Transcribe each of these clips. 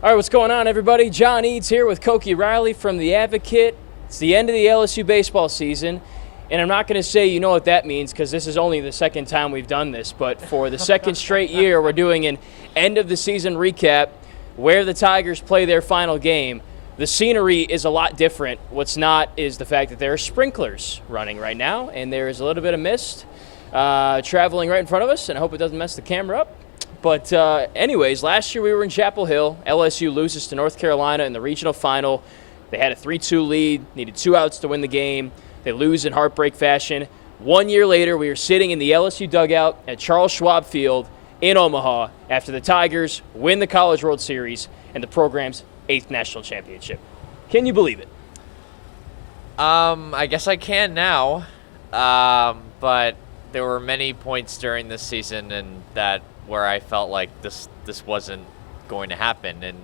All right, what's going on, everybody? John Eads here with Koki Riley from The Advocate. It's the end of the LSU baseball season, and I'm not going to say you know what that means because this is only the second time we've done this, but for the second straight year, we're doing an end-of-the-season recap where the Tigers play their final game. The scenery is a lot different. What's not is the fact that there are sprinklers running right now, and there is a little bit of mist traveling right in front of us, and I hope it doesn't mess the camera up. But anyways, last year we were in Chapel Hill. LSU loses to North Carolina in the regional final. They had a 3-2 lead, needed 2 outs to win the game. They lose in heartbreak fashion. 1 year later, we are sitting in the LSU dugout at Charles Schwab Field in Omaha after the Tigers win the College World Series and the program's 8th national championship. Can you believe it? I guess I can now, but there were many points during this season where I felt like this wasn't going to happen, and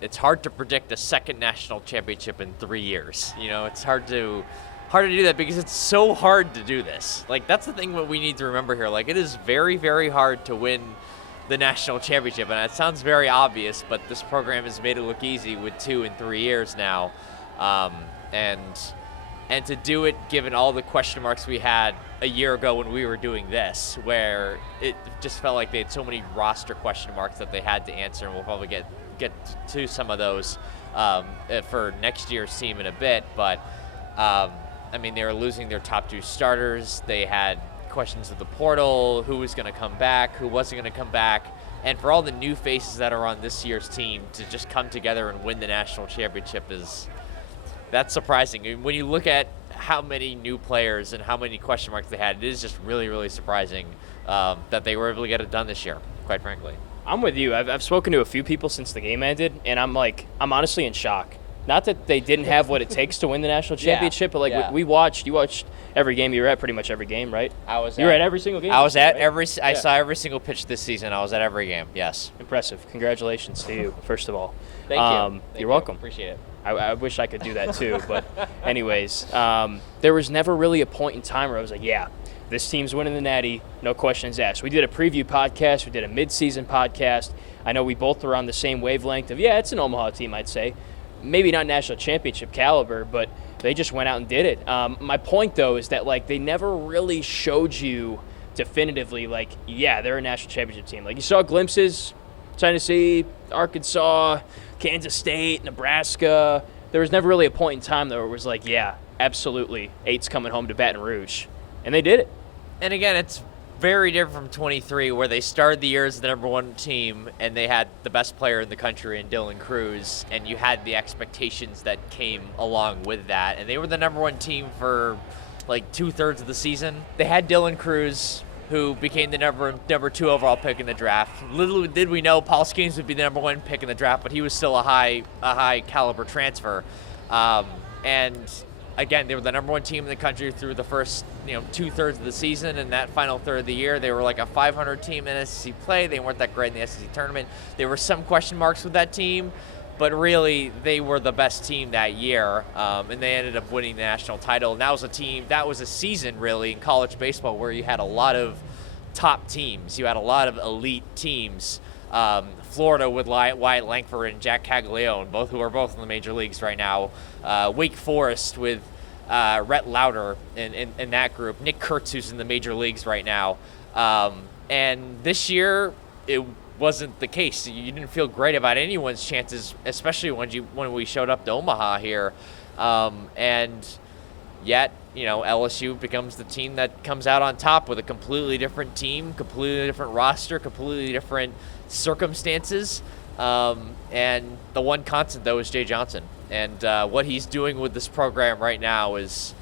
it's hard to predict a second national championship in 3 years. You know, it's hard to do that because it's so hard to do this. Like, that's the thing that we need to remember here. Like, it is very, very hard to win the national championship, and it sounds very obvious, but this program has made it look easy with 2 and 3 years now, and to do it given all the question marks we had a year ago when we were doing this, where it just felt like they had so many roster question marks that they had to answer, and we'll probably get to some of those for next year's team in a bit. But I mean, they were losing their top 2 starters. They had questions of the portal, who was going to come back, who wasn't going to come back, and for all the new faces that are on this year's team to just come together and win the national championship that's surprising. I mean, when you look at how many new players and how many question marks they had, it is just really, really surprising that they were able to get it done this year, quite frankly. I'm with you. I've spoken to a few people since the game ended, and I'm honestly in shock. Not that they didn't have what it takes to win the national championship, but you watched every game. You were at pretty much every game, right? You were at every single game. I was at every. I saw every single pitch this season. I was at every game. Yes. Impressive. Congratulations to you, first of all. Thank you. You're welcome. Appreciate it. I wish I could do that too, but anyways, there was never really a point in time where I was like, yeah, this team's winning the Natty, no questions asked. We did a preview podcast. We did a mid-season podcast. I know we both were on the same wavelength of, yeah, it's an Omaha team, I'd say. Maybe not national championship caliber, but they just went out and did it. My point, though, is that, they never really showed you definitively, yeah, they're a national championship team. You saw glimpses, Tennessee, Arkansas, Kansas State, Nebraska. There was never really a point in time, though, where it was yeah, absolutely, 8's coming home to Baton Rouge. And they did it. And again, it's very different from 23, where they started the year as the number 1 team, and they had the best player in the country in Dylan Cruz, and you had the expectations that came along with that. And they were the number 1 team for 2/3 of the season. They had Dylan Cruz, who became the number 2 overall pick in the draft. Little did we know Paul Skeens would be the number 1 pick in the draft, but he was still a high caliber transfer. And again, they were the number 1 team in the country through the first 2/3 of the season, and that final third of the year, they were a 500 team in SEC play. They weren't that great in the SEC tournament. There were some question marks with that team, but really they were the best team that year, and they ended up winning the national title. And that was a season really in college baseball where you had a lot of top teams. You had a lot of elite teams. Florida with Wyatt Langford and Jack Caglione, who are both in the major leagues right now. Wake Forest with Rhett Lauder in that group. Nick Kurtz, who's in the major leagues right now. And this year, it wasn't the case. You didn't feel great about anyone's chances, especially when we showed up to Omaha here. And yet, LSU becomes the team that comes out on top with a completely different team, completely different roster, completely different circumstances. And the one constant, though, is Jay Johnson. And what he's doing with this program right now it's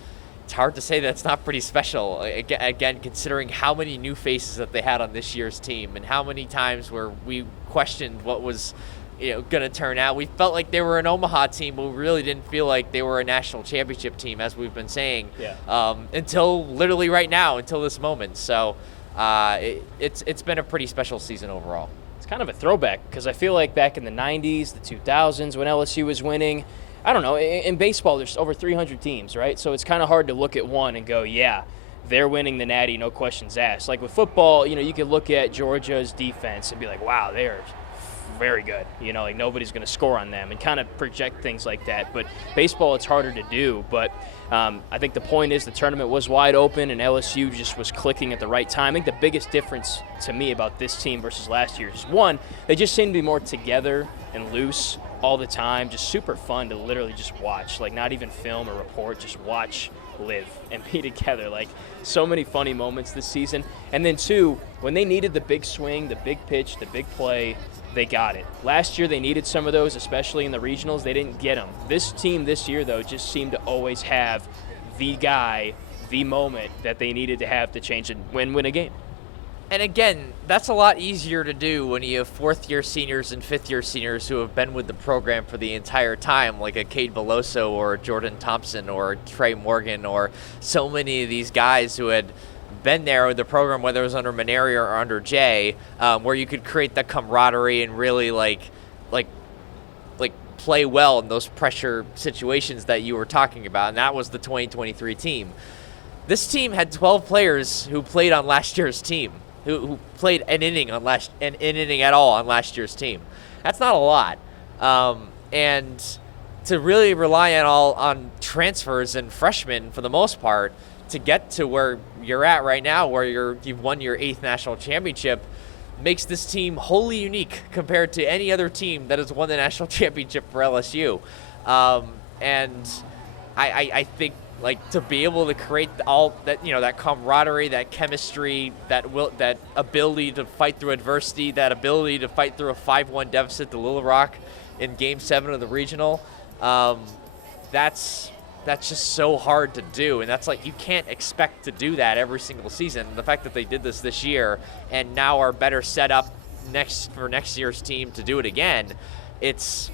hard to say that's not pretty special. Again, considering how many new faces that they had on this year's team and how many times where we questioned what was going to turn out. We felt like they were an Omaha team, but we really didn't feel like they were a national championship team, as we've been saying, until literally right now, until this moment. So it's been a pretty special season overall. It's kind of a throwback because I feel like back in the 90s, the 2000s, when LSU was winning, I don't know, in baseball there's over 300 teams, right? So it's kind of hard to look at one and go, yeah, they're winning the Natty, no questions asked. Like with football, you could look at Georgia's defense and be like, wow, they're very good. Like nobody's going to score on them and kind of project things like that. But baseball, it's harder to do. But I think the point is the tournament was wide open and LSU just was clicking at the right time. I think the biggest difference to me about this team versus last year is, one, they just seem to be more together and loose all the time, just super fun to literally just watch, like not even film or report, just watch, live, and be together. Like so many funny moments this season. And then two, when they needed the big swing, the big pitch, the big play, they got it. Last year they needed some of those, especially in the regionals. They didn't get them. This team this year, though, just seemed to always have the guy, the moment that they needed to have to change and win a game. And again, that's a lot easier to do when you have fourth-year seniors and fifth-year seniors who have been with the program for the entire time, like a Cade Beloso or Jordan Thompson or Trey Morgan, or so many of these guys who had been there with the program, whether it was under Maneri or under Jay, where you could create that camaraderie and really like play well in those pressure situations that you were talking about. And that was the 2023 team. This team had 12 players who played on last year's team, who played an inning at all on last year's team. That's not a lot. And to really rely on transfers and freshmen for the most part to get to where you're at right now, where you've won your 8th national championship, makes this team wholly unique compared to any other team that has won the national championship for LSU. And I think, like, to be able to create all that, that camaraderie, that chemistry, that ability to fight through adversity, that ability to fight through a 5-1 deficit to Little Rock in Game 7 of the regional, that's just so hard to do. And that's like, you can't expect to do that every single season. The fact that they did this year and now are better set up for next year's team to do it again, that's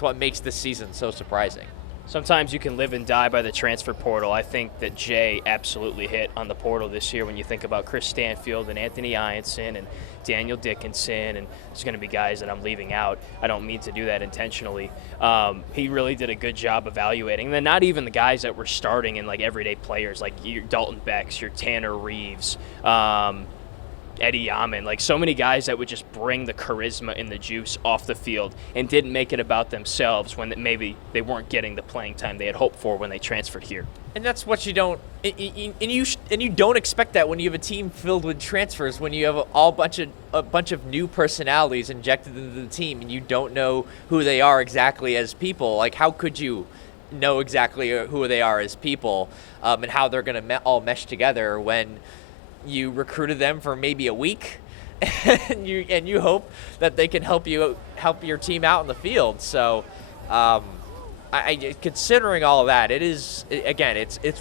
what makes this season so surprising. Sometimes you can live and die by the transfer portal. I think that Jay absolutely hit on the portal this year when you think about Chris Stanfield and Anthony Ianson and Daniel Dickinson, and there's going to be guys that I'm leaving out. I don't mean to do that intentionally. He really did a good job evaluating. And then not even the guys that were starting and like everyday players, like your Dalton Becks, your Tanner Reeves, Eddie Yaman, like so many guys that would just bring the charisma and the juice off the field and didn't make it about themselves when maybe they weren't getting the playing time they had hoped for when they transferred here. And that's what you don't, and you don't expect that when you have a team filled with transfers, when you have a bunch of new personalities injected into the team, and you don't know who they are exactly as people. Like, how could you know exactly who they are as people, and how they're going to all mesh together when you recruited them for maybe a week, and you hope that they can help your team out in the field. So, considering all of that, it's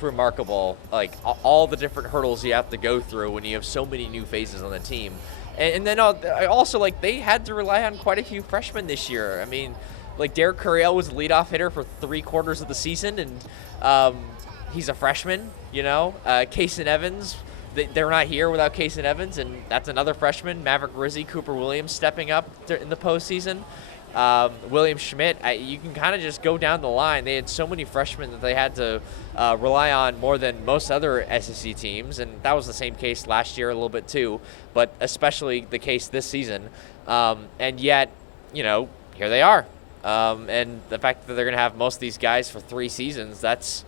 remarkable. Like all the different hurdles you have to go through when you have so many new faces on the team, and then also like they had to rely on quite a few freshmen this year. I mean, like Derek Curiel was the leadoff hitter for 3/4 of the season, and he's a freshman. Kaysen Evans. They're not here without Kaysen Evans, and that's another freshman. Maverick Rizzi, Cooper Williams stepping up in the postseason. William Schmidt, you can kind of just go down the line. They had so many freshmen that they had to rely on more than most other SEC teams, and that was the same case last year a little bit too, but especially the case this season. And yet, here they are. And the fact that they're going to have most of these guys for 3 seasons, that's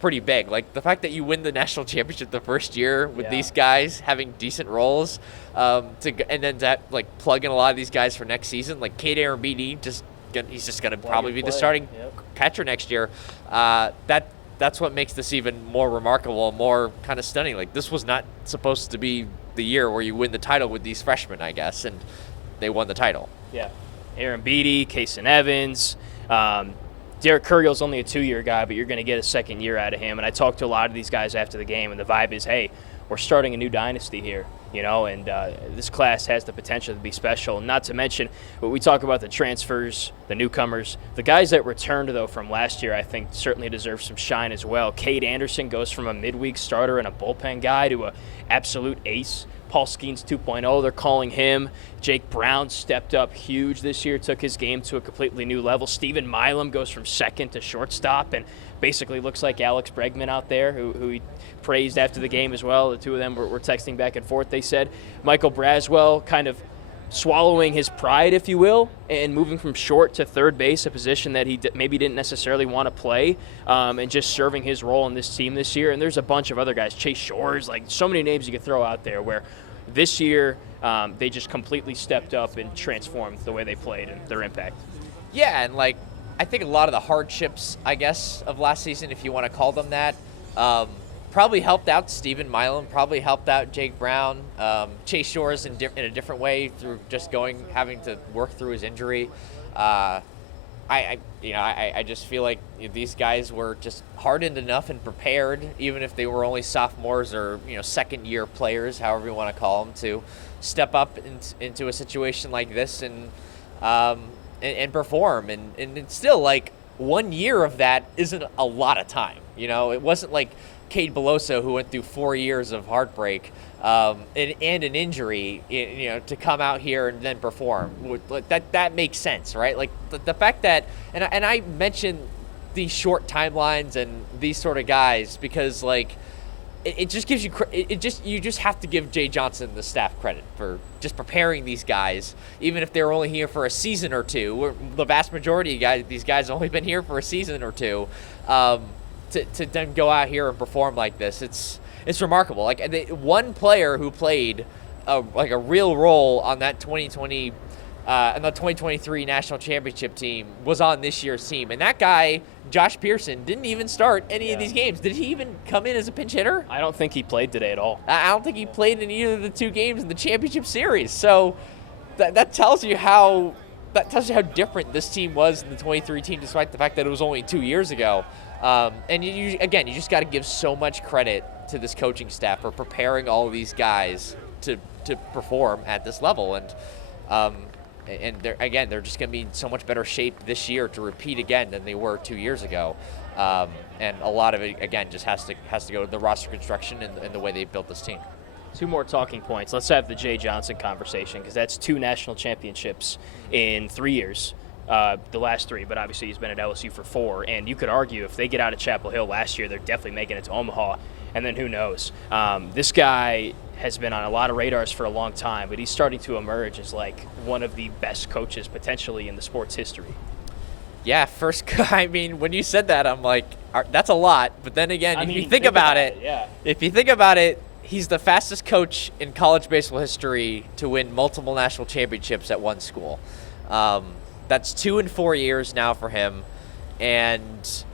pretty big. Like the fact that you win the national championship the first year with these guys having decent roles, and then that like plug in a lot of these guys for next season. Like Cade Arambidi, he's just going to probably be the starting catcher next year. That's what makes this even more remarkable, more kind of stunning. Like this was not supposed to be the year where you win the title with these freshmen, I guess, and they won the title. Yeah, Arambidi, Kaysen Evans. Derek Curiel's only a 2-year guy, but you're going to get a second year out of him. And I talked to a lot of these guys after the game, and the vibe is, hey, we're starting a new dynasty here, and this class has the potential to be special. Not to mention, when we talk about the transfers, the newcomers, the guys that returned, though, from last year, I think certainly deserve some shine as well. Cade Anderson goes from a midweek starter and a bullpen guy to an absolute ace Paul Skeens 2.0, they're calling him. Jake Brown stepped up huge this year, took his game to a completely new level. Steven Milam goes from second to shortstop and basically looks like Alex Bregman out there, who he praised after the game as well. The two of them were texting back and forth, they said. Michael Braswell kind of swallowing his pride, if you will, and moving from short to third base, a position that he maybe didn't necessarily want to play, and just serving his role in this team this year. And there's a bunch of other guys, Chase Shores, like so many names you could throw out there where this year they just completely stepped up and transformed the way they played and their impact. Yeah, and like I think a lot of the hardships, I guess, of last season, if you want to call them that, probably helped out Steven Milam, probably helped out Jake Brown, Chase Shores in a different way through just having to work through his injury. I just feel like these guys were just hardened enough and prepared, even if they were only sophomores or second year players, however you want to call them, to step up into a situation like this and perform. And it's still like 1 year of that isn't a lot of time. It wasn't like Cade Beloso, who went through 4 years of heartbreak and an injury, to come out here and then perform. That makes sense, right? Like the fact that, and I mentioned these short timelines and these sort of guys because like it just gives you you just have to give Jay Johnson the staff credit for just preparing these guys, even if they're only here for a season or two. The vast majority of these guys have only been here for a season or two. To then go out here and perform like this, it's remarkable. Like one player who played a real role on that 2020 and the 2023 national championship team was on this year's team, and that guy Josh Pearson didn't even start any of these games. Did he even come in as a pinch hitter? I don't think he played today at all. I don't think he played in either of the two games in the championship series. So that tells you how different this team was in the 23 team, despite the fact that it was only 2 years ago. And you just got to give so much credit to this coaching staff for preparing all of these guys to perform at this level. And they're just going to be in so much better shape this year to repeat again than they were 2 years ago. And a lot of it, again, just has to go to the roster construction and the way they built this team. Two more talking points. Let's have the Jay Johnson conversation because that's 2 national championships in 3 years. The last 3, but obviously he's been at LSU for 4. And you could argue if they get out of Chapel Hill last year, they're definitely making it to Omaha. And then who knows? This guy has been on a lot of radars for a long time, but he's starting to emerge as like one of the best coaches potentially in the sport's history. Yeah, when you said that, I'm like, that's a lot. But then again, if you think about it, he's the fastest coach in college baseball history to win multiple national championships at one school. That's 2 and 4 years now for him, and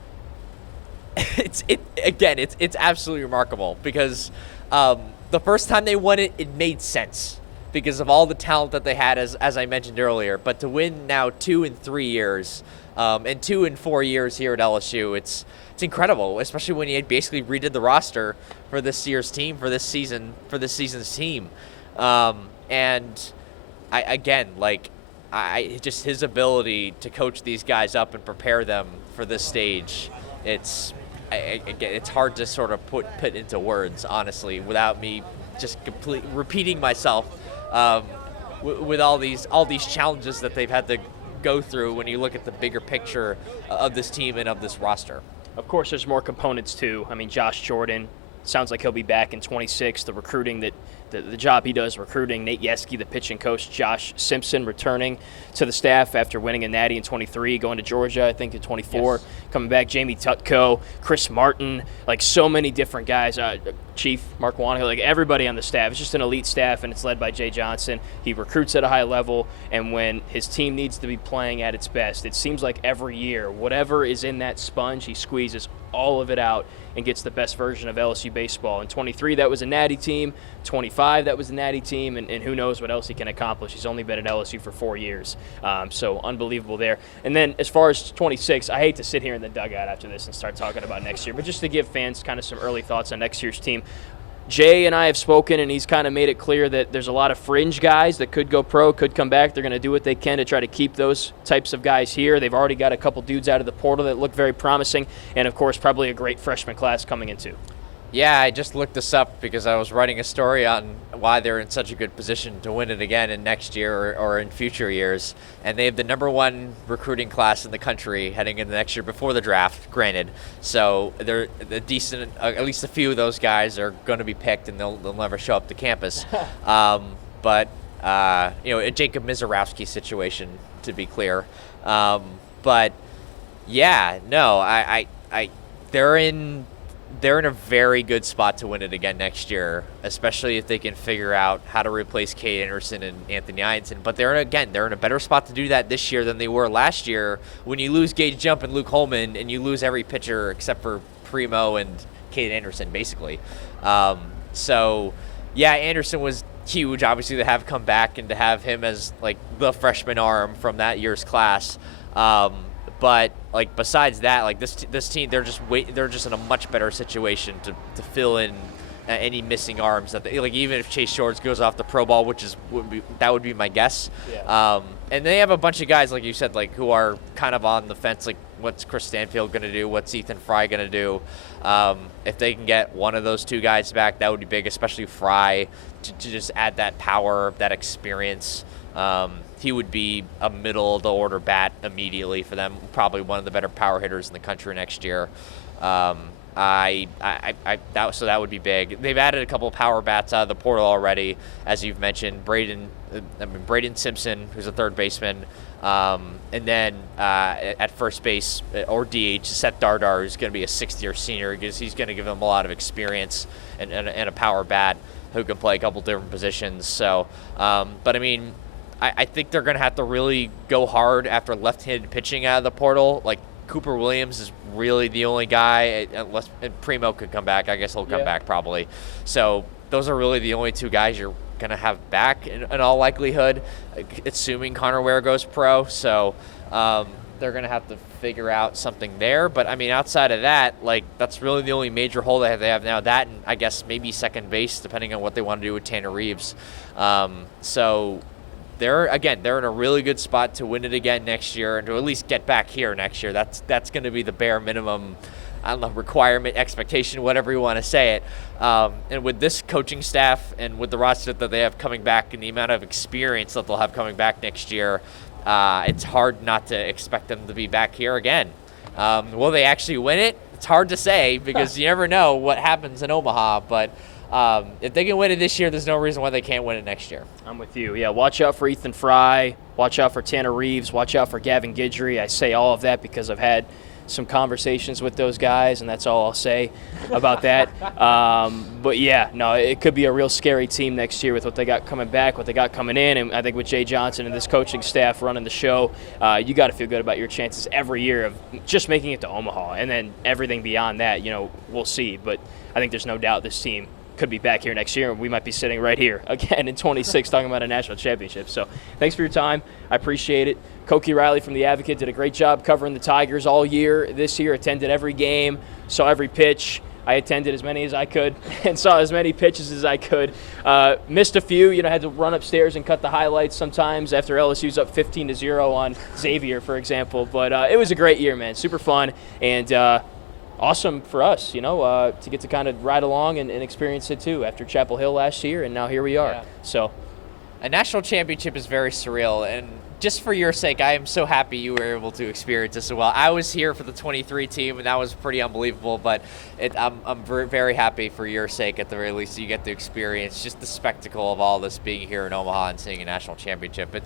it's absolutely remarkable because the first time they won it made sense because of all the talent that they had, as I mentioned earlier. But to win now 2 and 3 years, and 2 and 4 years here at LSU, it's incredible, especially when he had basically redid the roster for this year's team, for this season's team, and just his ability to coach these guys up and prepare them for this stage, it's hard to sort of put into words, honestly, without me just completely repeating myself with all these challenges that they've had to go through when you look at the bigger picture of this team and of this roster. Of course, there's more components too. I mean, Josh Jordan sounds like he'll be back in 26. The recruiting the job he does recruiting, Nate Yeske, the pitching coach, Josh Simpson returning to the staff after winning a natty in 23, going to Georgia, I think, in 24, yes. Coming back, Jamie Tutko, Chris Martin, like so many different guys, Chief Mark Wanahill, like everybody on the staff. It's just an elite staff, and it's led by Jay Johnson. He recruits at a high level, and when his team needs to be playing at its best, it seems like every year, whatever is in that sponge, he squeezes all of it out and gets the best version of LSU baseball. In 23, that was a natty team. 25, that was a natty team, and who knows what else he can accomplish. He's only been at LSU for 4 years, so unbelievable there. And then as far as 26, I hate to sit here in the dugout after this and start talking about next year, but just to give fans kind of some early thoughts on next year's team. Jay and I have spoken, and he's kind of made it clear that there's a lot of fringe guys that could go pro, could come back. They're going to do what they can to try to keep those types of guys here. They've already got a couple dudes out of the portal that look very promising, and, of course, probably a great freshman class coming in, too. Yeah, I just looked this up because I was writing a story on why they're in such a good position to win it again in next year or in future years. And they have the #1 recruiting class in the country heading into next year before the draft, granted. So they're a decent, at least a few of those guys are going to be picked and they'll never show up to campus. But a Jacob Mizorowski situation, to be clear. But yeah, no, they're in a very good spot to win it again next year, especially if they can figure out how to replace Cade Anderson and Anthony Ianson. But they're in a better spot to do that this year than they were last year when you lose Gage Jump and Luke Holman and you lose every pitcher except for Primo and Cade Anderson, basically. Anderson was huge, obviously, to have come back and to have him as like the freshman arm from that year's class. But like besides that, like this team, they're just in a much better situation to fill in any missing arms that even if Chase Shorts goes off the pro ball, that would be my guess. Yeah. And they have a bunch of guys, like you said, like who are kind of on the fence, like what's Chris Stanfield going to do? What's Ethan Fry going to do? If they can get one of those two guys back, that would be big, especially Fry, to just add that power, that experience. He would be a middle-of-the-order bat immediately for them, probably one of the better power hitters in the country next year. So that would be big. They've added a couple of power bats out of the portal already, as you've mentioned. Braden Simpson, who's a third baseman, and then at first base or DH, Seth Dardar, who's going to be a sixth-year senior, because he's going to give them a lot of experience and a power bat who can play a couple different positions. So, but I mean, I think they're going to have to really go hard after left-handed pitching out of the portal. Like Cooper Williams is really the only guy, unless Primo could come back. I guess he'll come back probably. So those are really the only two guys you're going to have back in all likelihood, assuming Connor Ware goes pro. So they're going to have to figure out something there. But, I mean, outside of that, like, that's really the only major hole they have now. That and, I guess, maybe second base, depending on what they want to do with Tanner Reeves. So they're in a really good spot to win it again next year and to at least get back here next year. That's going to be the bare minimum, I don't know, requirement, expectation, whatever you want to say it. And with this coaching staff and with the roster that they have coming back and the amount of experience that they'll have coming back next year, it's hard not to expect them to be back here again. Will they actually win it? It's hard to say because you never know what happens in Omaha, but if they can win it this year, there's no reason why they can't win it next year. I'm with you. Yeah, watch out for Ethan Fry. Watch out for Tanner Reeves. Watch out for Gavin Guidry. I say all of that because I've had some conversations with those guys, and that's all I'll say about that. But, yeah, no, it could be a real scary team next year with what they got coming back, what they got coming in. And I think with Jay Johnson and this coaching staff running the show, you got to feel good about your chances every year of just making it to Omaha. And then everything beyond that, we'll see. But I think there's no doubt this team could be back here next year, and we might be sitting right here again in 26 talking about a national championship. So thanks for your time. I appreciate it. Koki Riley from The Advocate did a great job covering the Tigers all year. This year, attended every game, saw every pitch. I attended as many as I could and saw as many pitches as I could. Missed a few, had to run upstairs and cut the highlights sometimes after LSU's up 15-0 on Xavier, for example. But it was a great year, man. Super fun and awesome for us, to get to kind of ride along and experience it too after Chapel Hill last year, and now here we are. Yeah. So, a national championship is very surreal, and just for your sake, I am so happy you were able to experience this as well. I was here for the 23 team, and that was pretty unbelievable, but I'm very, very happy for your sake at the very least you get to experience just the spectacle of all this being here in Omaha and seeing a national championship.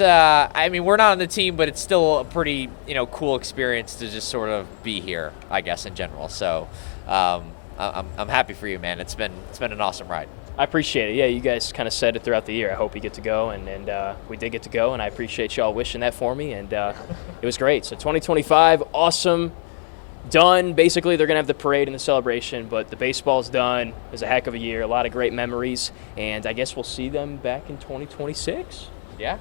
I mean, we're not on the team, but it's still a pretty, cool experience to just sort of be here, I guess, in general. So I'm happy for you, man. It's been an awesome ride. I appreciate it. Yeah, you guys kind of said it throughout the year. I hope we get to go, and we did get to go, and I appreciate y'all wishing that for me, and it was great. So 2025, awesome, done. Basically, they're going to have the parade and the celebration, but the baseball's done. It was a heck of a year, a lot of great memories, and I guess we'll see them back in 2026. Yeah.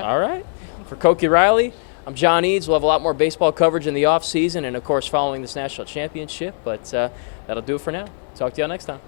All right. For Koki Riley, I'm John Eads. We'll have a lot more baseball coverage in the offseason and, of course, following this national championship, but that'll do it for now. Talk to y'all next time.